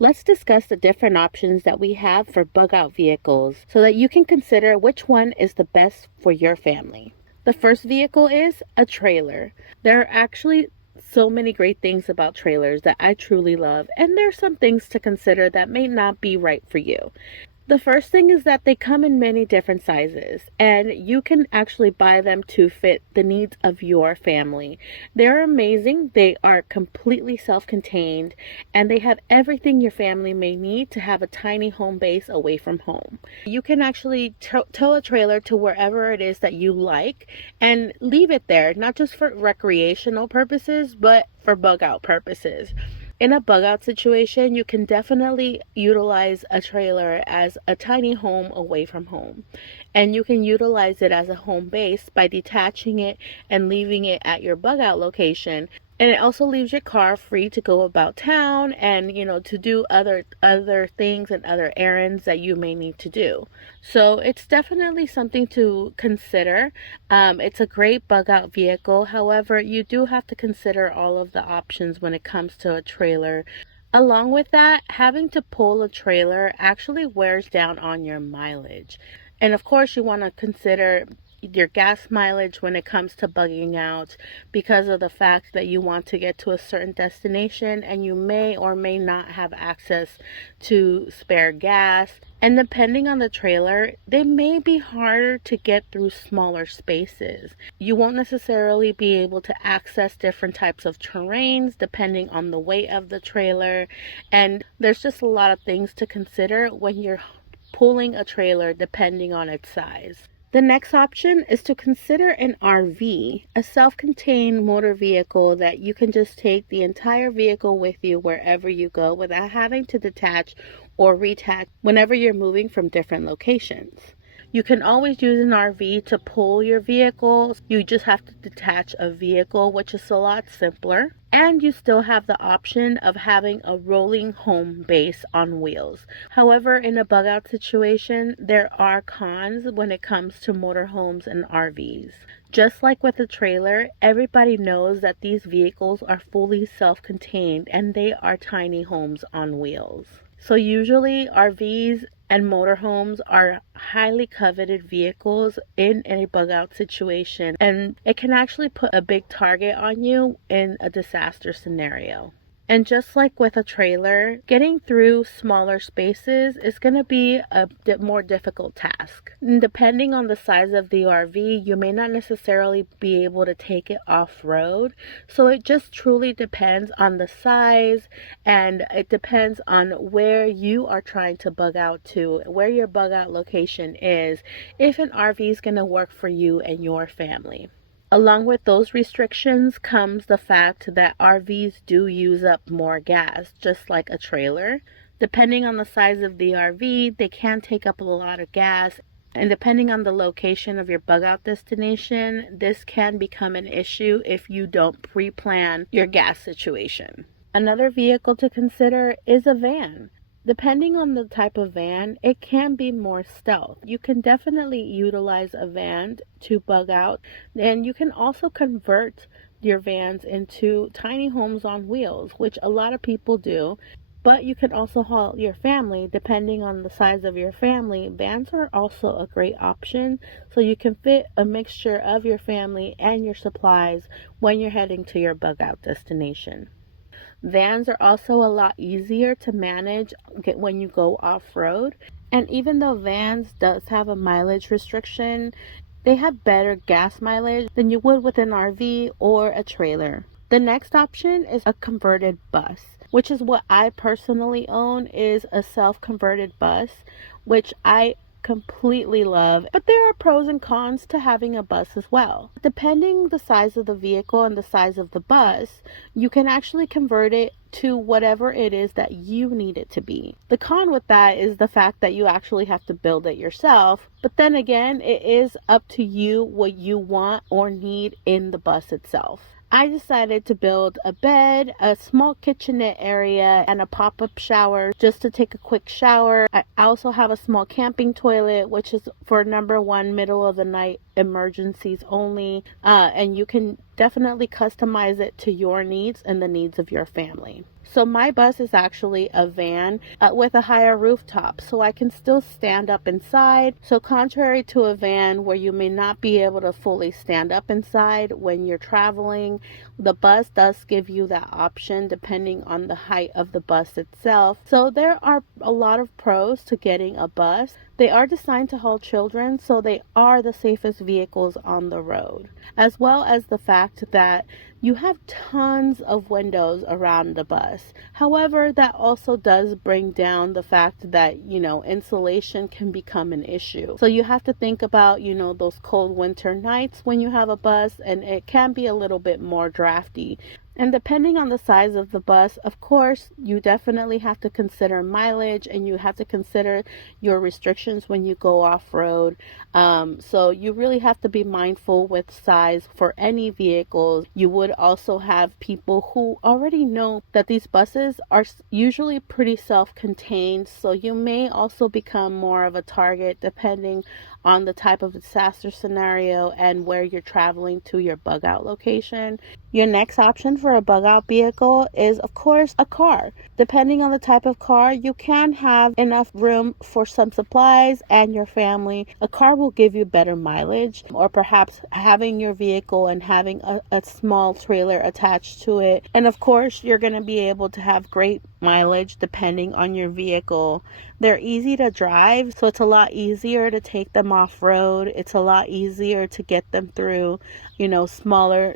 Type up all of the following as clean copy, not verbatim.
Let's discuss the different options that we have for bug out vehicles so that you can consider which one is the best for your family. The first vehicle is a trailer. There are actually so many great things about trailers that I truly love, and there are some things to consider that may not be right for you. The first thing is that they come in many different sizes, and you can actually buy them to fit the needs of your family. They're amazing. They are completely self-contained, and they have everything your family may need to have a tiny home base away from home. You can actually tow a trailer to wherever it is that you like and leave it there, not just for recreational purposes, but for bug out purposes. In a bug out situation, you can definitely utilize a trailer as a tiny home away from home. And you can utilize it as a home base by detaching it and leaving it at your bug out location. And it also leaves your car free to go about town and, to do other things and other errands that you may need to do. So it's definitely something to consider. It's a great bug out vehicle. However, you do have to consider all of the options when it comes to a trailer. Along with that, having to pull a trailer actually wears down on your mileage. And of course, you want to consider your gas mileage when it comes to bugging out, because of the fact that you want to get to a certain destination and you may or may not have access to spare gas. And depending on the trailer, they may be harder to get through smaller spaces. You won't necessarily be able to access different types of terrains depending on the weight of the trailer. And there's just a lot of things to consider when you're pulling a trailer depending on its size. The next option is to consider an RV, a self-contained motor vehicle that you can just take the entire vehicle with you wherever you go without having to detach or reattach whenever you're moving from different locations. You can always use an RV to pull your vehicles. You just have to detach a vehicle, which is a lot simpler. And you still have the option of having a rolling home base on wheels. However, in a bug out situation, there are cons when it comes to motorhomes and RVs. Just like with a trailer, everybody knows that these vehicles are fully self-contained and they are tiny homes on wheels. So usually RVs and motorhomes are highly coveted vehicles in a bug out situation, and it can actually put a big target on you in a disaster scenario. And just like with a trailer, getting through smaller spaces is going to be a more difficult task. And depending on the size of the RV, you may not necessarily be able to take it off-road. So it just truly depends on the size, and it depends on where you are trying to bug out to, where your bug out location is, if an RV is going to work for you and your family. Along with those restrictions comes the fact that RVs do use up more gas, just like a trailer. Depending on the size of the RV, they can take up a lot of gas. And depending on the location of your bug out destination, this can become an issue if you don't pre-plan your gas situation. Another vehicle to consider is a van. Depending on the type of van, it can be more stealth. You can definitely utilize a van to bug out, and you can also convert your vans into tiny homes on wheels, which a lot of people do. But you can also haul your family. Depending on the size of your family, vans are also a great option, so you can fit a mixture of your family and your supplies when you're heading to your bug out destination. Vans are also a lot easier to manage when you go off-road. And even though vans does have a mileage restriction, they have better gas mileage than you would with an RV or a trailer. The next option is a converted bus, which is what I personally own, is a self-converted bus, which I completely love. But there are pros and cons to having a bus as well. Depending the size of the vehicle and the size of the bus, you can actually convert it to whatever it is that you need it to be. The con with that is the fact that you actually have to build it yourself. But then again, it is up to you what you want or need in the bus itself. I decided to build a bed, a small kitchenette area, and a pop-up shower just to take a quick shower. I also have a small camping toilet, which is for number one middle of the night emergencies only. And you can definitely customize it to your needs and the needs of your family. So my bus is actually a van with a higher rooftop, so I can still stand up inside. So contrary to a van where you may not be able to fully stand up inside when you're traveling, the bus does give you that option depending on the height of the bus itself. So there are a lot of pros to getting a bus. They are designed to hold children, so they are the safest vehicles on the road, as well as the fact that you have tons of windows around the bus. However, that also does bring down the fact that, insulation can become an issue. So you have to think about, those cold winter nights when you have a bus, and it can be a little bit more drafty. And depending on the size of the bus, of course, you definitely have to consider mileage, and you have to consider your restrictions when you go off-road. So you really have to be mindful with size for any vehicles. You would also have people who already know that these buses are usually pretty self-contained. So you may also become more of a target depending on the type of disaster scenario and where you're traveling to your bug out location. Your next option for a bug out vehicle is, of course, a car. Depending on the type of car, you can have enough room for some supplies and your family. A car will give you better mileage, or perhaps having your vehicle and having a small trailer attached to it. And of course, you're going to be able to have great mileage depending on your vehicle. They're easy to drive, so it's a lot easier to take them off road. It's a lot easier to get them through, smaller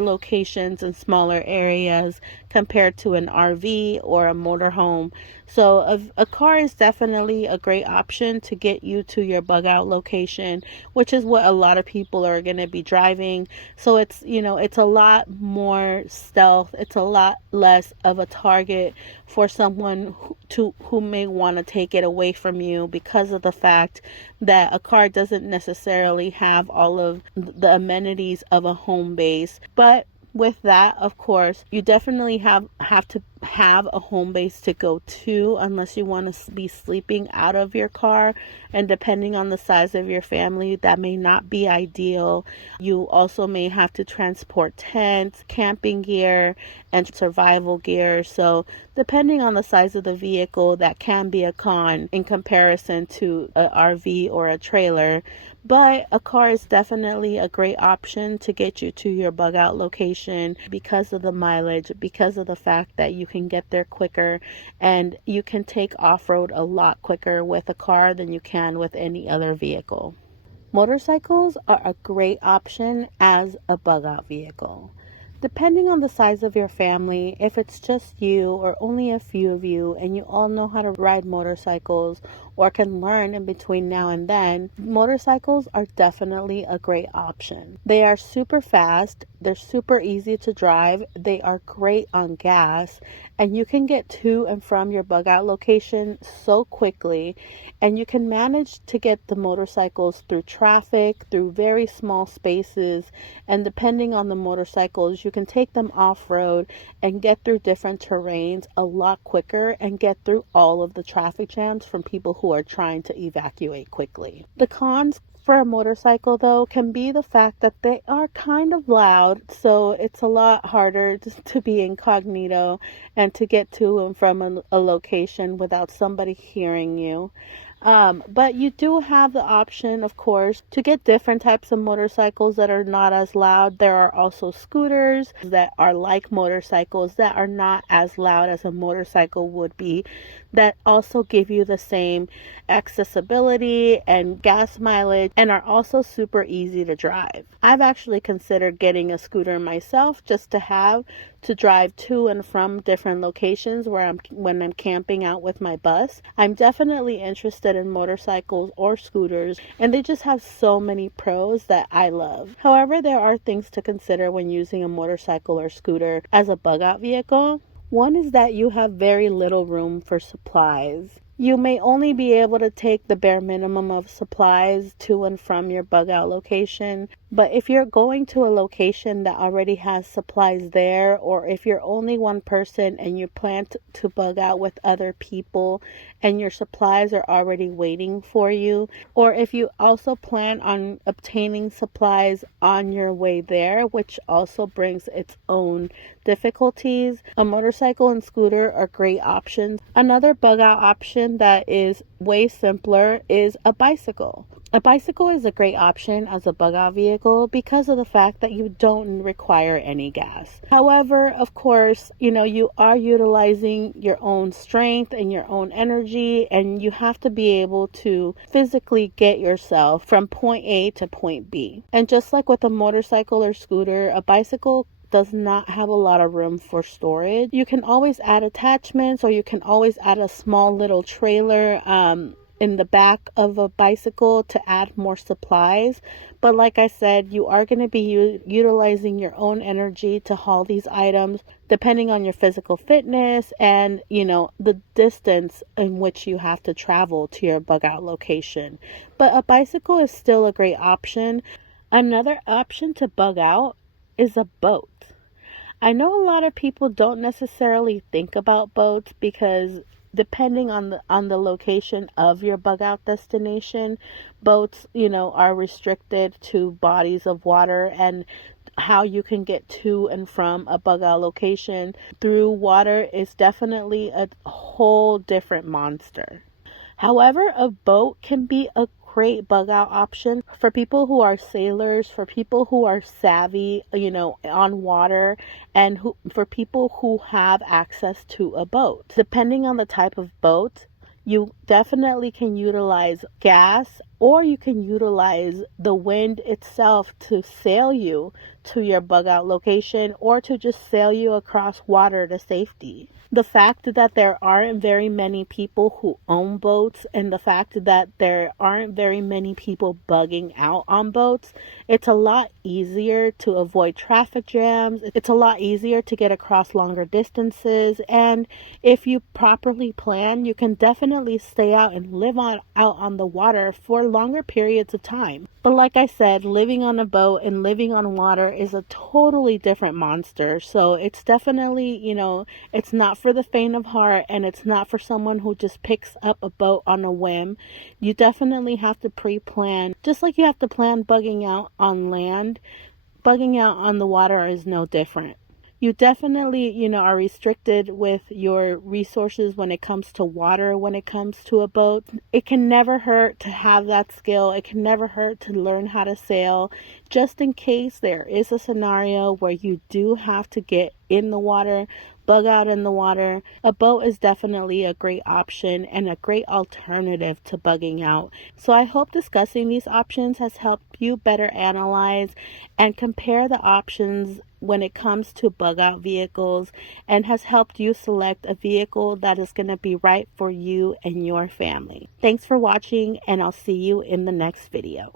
locations and smaller areas compared to an RV or a motorhome. So a car is definitely a great option to get you to your bug out location, which is what a lot of people are going to be driving. So it's a lot more stealth. It's a lot less of a target for someone who may want to take it away from you, because of the fact that a car doesn't necessarily have all of the amenities of a home base. But with that, of course, you definitely have to have a home base to go to, unless you want to be sleeping out of your car. And depending on the size of your family, that may not be ideal. You also may have to transport tents, camping gear, and survival gear. So depending on the size of the vehicle, that can be a con in comparison to an RV or a trailer. But a car is definitely a great option to get you to your bug out location because of the mileage, because of the fact that you can get there quicker, and you can take off-road a lot quicker with a car than you can with any other vehicle. Motorcycles are a great option as a bug out vehicle. Depending on the size of your family, if it's just you or only a few of you and you all know how to ride motorcycles or can learn in between now and then, motorcycles are definitely a great option. They are super fast, they're super easy to drive, they are great on gas, and you can get to and from your bug out location so quickly, and you can manage to get the motorcycles through traffic, through very small spaces, and depending on the motorcycles, you can take them off-road and get through different terrains a lot quicker and get through all of the traffic jams from people who are trying to evacuate quickly. The cons for a motorcycle, though, can be the fact that they are kind of loud, so it's a lot harder to be incognito and to get to and from a location without somebody hearing you. But you do have the option, of course, to get different types of motorcycles that are not as loud. There are also scooters that are like motorcycles that are not as loud as a motorcycle would be, that also give you the same accessibility and gas mileage and are also super easy to drive. I've actually considered getting a scooter myself just to drive to and from different locations when I'm camping out with my bus. I'm definitely interested in motorcycles or scooters, and they just have so many pros that I love. However, there are things to consider when using a motorcycle or scooter as a bug out vehicle. One is that you have very little room for supplies. You may only be able to take the bare minimum of supplies to and from your bug out location, but if you're going to a location that already has supplies there, or if you're only one person and you plan to bug out with other people and your supplies are already waiting for you, or if you also plan on obtaining supplies on your way there, which also brings its own difficulties, a motorcycle and scooter are great options. Another bug out option that is way simpler is a bicycle. A bicycle is a great option as a bug out vehicle because of the fact that you don't require any gas. However, of course, you are utilizing your own strength and your own energy, and you have to be able to physically get yourself from point A to point B. And just like with a motorcycle or scooter, a bicycle does not have a lot of room for storage. You can always add attachments, or you can always add a small little trailer in the back of a bicycle to add more supplies. But like I said, you are going to be utilizing your own energy to haul these items depending on your physical fitness and the distance in which you have to travel to your bug out location. But a bicycle is still a great option. Another option to bug out is a boat. I know a lot of people don't necessarily think about boats because depending on the location of your bug out destination, boats, are restricted to bodies of water, and how you can get to and from a bug out location through water is definitely a whole different monster. However, a boat can be a great bug out option for people who are sailors, for people who are savvy, on water, and for people who have access to a boat. Depending on the type of boat, you definitely can utilize gas, or you can utilize the wind itself to sail you to your bug out location, or to just sail you across water to safety. The fact that there aren't very many people who own boats, and the fact that there aren't very many people bugging out on boats, it's a lot easier to avoid traffic jams. It's a lot easier to get across longer distances. And if you properly plan, you can definitely stay out and live out on the water for longer periods of time. But like I said, living on a boat and living on water is a totally different monster. So it's definitely, it's not for the faint of heart, and it's not for someone who just picks up a boat on a whim. You definitely have to pre-plan. Just like you have to plan bugging out on land, bugging out on the water is no different. You definitely, are restricted with your resources when it comes to water, when it comes to a boat. It can never hurt to have that skill. It can never hurt to learn how to sail, just in case there is a scenario where you do have to get in the water, bug out in the water. A boat is definitely a great option and a great alternative to bugging out. So I hope discussing these options has helped you better analyze and compare the options when it comes to bug out vehicles, and has helped you select a vehicle that is going to be right for you and your family. Thanks for watching, and I'll see you in the next video.